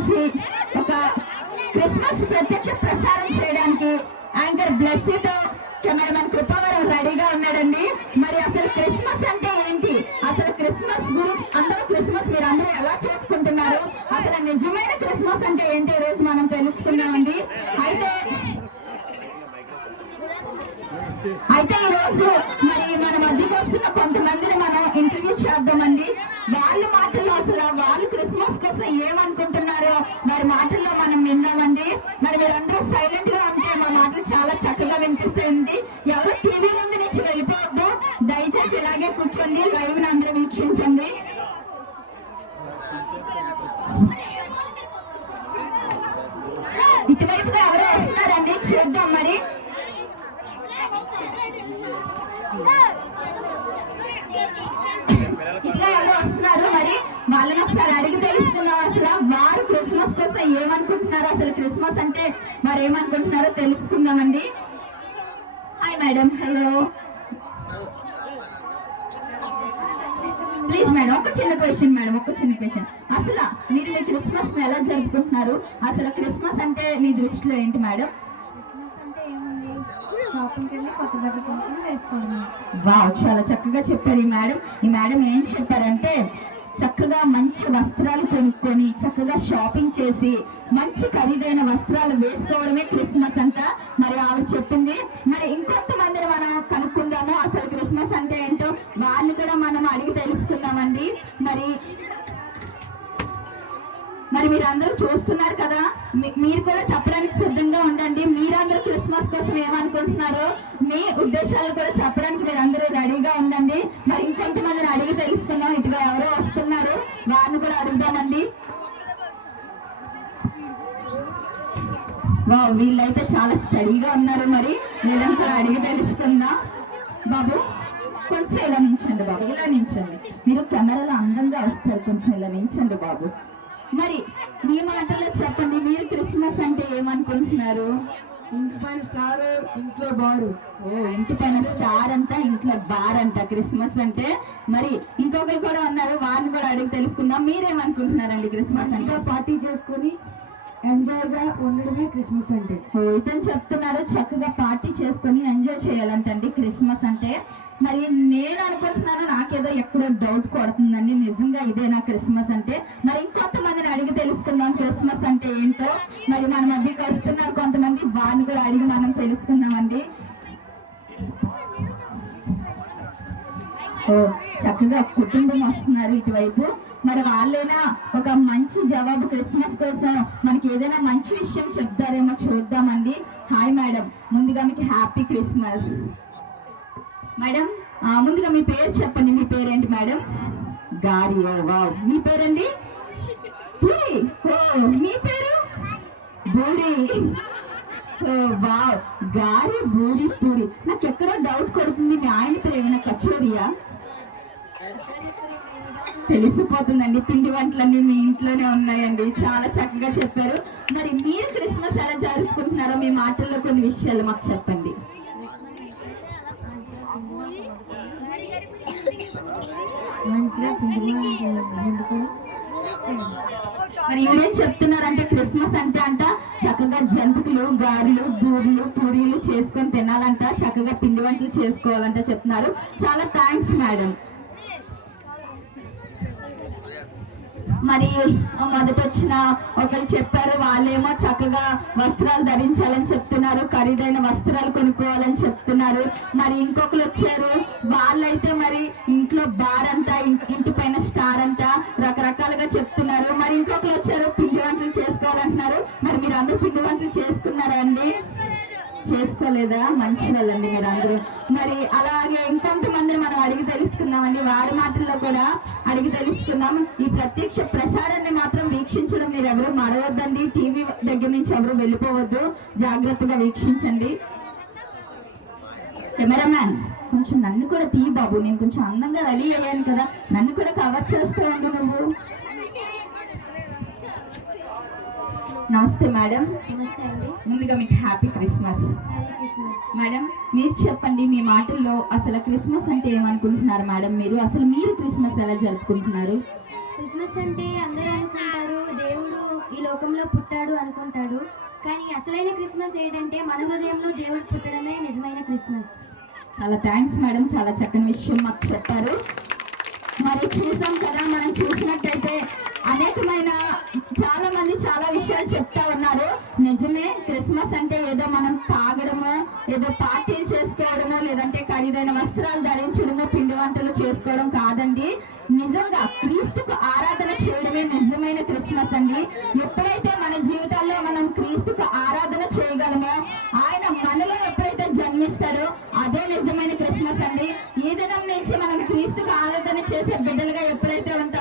చేసి ఒక క్రిస్మస్ ప్రత్యక్ష ప్రసారం చేయడానికి యాంకర్ బ్లెస్సీతో కెమెరామెన్ కృపావరం రెడీగా ఉన్నాడండి. మరి అసలు క్రిస్మస్ అంటే ఏంటి? అసలు క్రిస్మస్ గురించి అందరూ క్రిస్మస్ మీరు అందరూ ఎలా చేసుకుంటున్నారు? అసలు నిజమైన క్రిస్మస్ అంటే ఏంటి? ఈ రోజు మనం తెలుసుకున్నామండి అయితే అయితే ఈ రోజు మరి మన మధ్యకి వస్తున్న కొంతమందిని మనం ఇంటర్వ్యూ చేద్దామండి. వాళ్ళ మాటల్లో అసలు వాళ్ళు క్రిస్మస్ కోసం ఏమనుకుంటున్నారో? వారి మాటల్లో మనం విన్నామండి. మరి మీరందరూ సైలెంట్గా ఉంటే మా మాటలు చాలా చక్కగా వినిపిస్తాయండి. ఎవరు టీవీ ముందు నుంచి వెళ్ళిపోవద్దు. దయచేసి ఇలాగే కూర్చోండి. లైవ్ అందరూ వీక్షించండి. ఇటువైపుగా ఎవరో వస్తున్నారండి. చూద్దాం మరి. కోసం ఏమనుకుంటున్నారు అసలు క్రిస్మస్ అంటే వారు ఏమనుకుంటున్నారో తెలుసుకుందామండి. Hi madam hello please madam ఒక చిన్న క్వశ్చన్ మేడం ఒక చిన్న క్వశ్చన్ అసలు మీరు మీ క్రిస్మస్ ఎలా జరుపుకుంటున్నారు? అసలు క్రిస్మస్ అంటే మీ దృష్టిలో ఏంటి మేడం వావ్ చాలా చక్కగా చెప్పారు ఈ మేడం ఈ మేడం ఏం చెప్పారంటే చక్కగా మంచి వస్త్రాలు కొనుక్కొని చక్కగా షాపింగ్ చేసి మంచి ఖరీదైన వస్త్రాలు వేసుకోవడమే క్రిస్మస్ అంట. మరి ఆవిడ చెప్పింది మరి ఇంకొంతమందిని మనం కనుక్కుందాము అసలు క్రిస్మస్ అంటే ఏంటో వాళ్ళని కూడా మనం అడిగి తెలుసుకుందామండి. మరి మరి మీరందరూ చూస్తున్నారు కదా మీరు కూడా చెప్పడానికి సిద్ధంగా ఉండండి. మీరందరూ క్రిస్మస్ కోసం ఏమనుకుంటున్నారో మీ ఉద్దేశాలు కూడా వా వీళ్ళైతే చాలా స్టడీగా ఉన్నారు మరి. కూడా అడిగి తెలుసుకుందాం బాబు కొంచెం ఇలా నించండి బాబు ఇలా నించండి. మీరు కెమెరాలో అందంగా వస్తారు కొంచెం ఇలా నించండి బాబు. మరి మీ మాటల్లో చెప్పండి మీరు క్రిస్మస్ అంటే ఏమనుకుంటున్నారు? ఇంటి పైన స్టార్ ఇంట్లో బారు. ఓ ఇంటి పైన స్టార్ అంట ఇంట్లో బార్ అంట క్రిస్మస్ అంటే. మరి ఇంకొకరు కూడా ఉన్నారు వారిని కూడా అడిగి తెలుసుకుందాం. మీరేమనుకుంటున్నారండి క్రిస్మస్ అంటే? పార్టీ చేసుకొని ఎంజాయ్గా ఉండడమే క్రిస్మస్ అంటే. ఓ, ఇతను చెప్తున్నారు చక్కగా పార్టీ చేసుకొని ఎంజాయ్ చేయాలంటండి క్రిస్మస్ అంటే. మరి నేను అనుకుంటున్నాను నాకేదో ఎక్కడో డౌట్ కొడుతుందండి. నిజంగా ఇదేనా క్రిస్మస్ అంటే. మరి ఇంకొంతమందిని అడిగి తెలుసుకుందాం క్రిస్మస్ అంటే ఏంటో. మరి మన మధ్యకి వస్తున్నారు కొంతమంది వారిని కూడా అడిగి మనం తెలుసుకుందామండి. చక్కగా కుటుంబం వస్తున్నారు ఇటువైపు. మరి వాళ్ళైనా ఒక మంచి జవాబు క్రిస్మస్ కోసం మనకి ఏదైనా మంచి విషయం చెప్తారేమో చూద్దామండి. Hi madam. ముందుగా మీకు హ్యాపీ క్రిస్మస్. మేడం ముందుగా మీ పేరు చెప్పండి. మీ పేరేంటి మేడం? గారియో వావ్ మీ పేరండి? పూరి. ఓ మీ పేరు? బూరి ఓ వావ్. గారి బూరి పూరి. నాకు ఎక్కడో డౌట్ కొడుతుంది. మీ ఆయన పేరు ఏమైనా కచోరియా? తెలిసిపోతుందండి. పిండి వంటలన్నీ మీ ఇంట్లోనే ఉన్నాయండి. చాలా చక్కగా చెప్పారు. మరి మీరు క్రిస్మస్ ఎలా జరుపుకుంటున్నారో మీ మాటల్లో కొన్ని విషయాలు మాకు చెప్పండి. మంచిగా మరి ఈవిడేం చెప్తున్నారంటే క్రిస్మస్ అంటే అంట చక్కగా జంతుకులు గారెలు బూర్లు పూరీలు చేసుకొని తినాలంట చక్కగా పిండి వంటలు చేసుకోవాలంట చెప్తున్నారు. చాలా థ్యాంక్స్ మేడం. మరి మొదట వచ్చిన ఒకరు చెప్పారు వాళ్ళేమో చక్కగా వస్త్రాలు ధరించాలని చెప్తున్నారు ఖరీదైన వస్త్రాలు కొనుక్కోవాలని చెప్తున్నారు. మరి ఇంకొకరు వచ్చారు వాళ్ళైతే మరి ఇంట్లో బార్ అంతా ఇంటి పైన స్టార్ అంట రకరకాలుగా చెప్తున్నారు. మరి ఇంకొకరు వచ్చారు పిండి వంటలు చేసుకోవాలంటున్నారు. మరి మీరు అందరూ పిండి వంటలు చేసుకున్నారా అండి? చేసుకోలేదా? మంచి వాళ్ళండి మీరు అందరూ మరి అలా తెలుసుకుందామండి వారి మాటల్లో కూడా అడిగి తెలుసుకుందాం. ఈ ప్రత్యక్ష ప్రసారాన్ని మాత్రం వీక్షించడం మీరు ఎవరు మరవద్దండి. టీవీ దగ్గర నుంచి ఎవరు వెళ్ళిపోవద్దు. జాగ్రత్తగా వీక్షించండి. కెమెరామ్యాన్ కొంచెం నన్ను కూడా తీ బాబు నేను కొంచెం అందంగా రెడీ అయ్యాను కదా. నన్ను కూడా కవర్ చేస్తూ ఉండు నువ్వు. నమస్తే మేడం. నమస్తే అండి. ముందుగా మీకు happy Christmas. Happy Christmas. Madam మీరు చెప్పండి మీ మాటల్లో అసలు క్రిస్మస్ అంటే ఏమనుకుంటున్నారు మేడం? మీరు అసలు మీరు క్రిస్మస్ ఎలా జరుపుకుంటున్నారు? క్రిస్మస్ అంటే అందరూ అనుకుంటారు దేవుడు ఈ లోకంలో పుట్టాడు అనుకుంటాడు. కానీ అసలైన క్రిస్మస్ ఏంటంటే మన హృదయంలో దేవుడు పుట్టడమే నిజమైన క్రిస్మస్. చాలా థ్యాంక్స్ మేడం చాలా చక్కని విషయం మాకు చెప్పారు. మరి చూసాం కదా మనం చూసినట్టయితే అనేకమైన చాలా మంది చాలా విషయాలు చెప్తా ఉన్నారు. నిజమే క్రిస్మస్ అంటే ఏదో మనం తాగడము ఏదో పార్టీలు చేసుకోవడము లేదంటే ఖరీదైన వస్త్రాలు ధరించడము పిండి వంటలు చేసుకోవడం కాదండి. నిజంగా క్రీస్తుకు ఆరాధన చేయడమే నిజమైన క్రిస్మస్ అండి. ఎప్పుడైతే మన జీవితాల్లో మనం క్రీస్తుకు ఆరాధన చేయగలమో ఆయన మనలో ఎప్పుడైతే జన్మిస్తారో అదే నిజమైన క్రిస్మస్ అండి. ఈ దినం నుంచి మనం క్రీస్తుకు ఆరాధన చేసే బిడ్డలుగా ఎప్పుడైతే ఉంటామో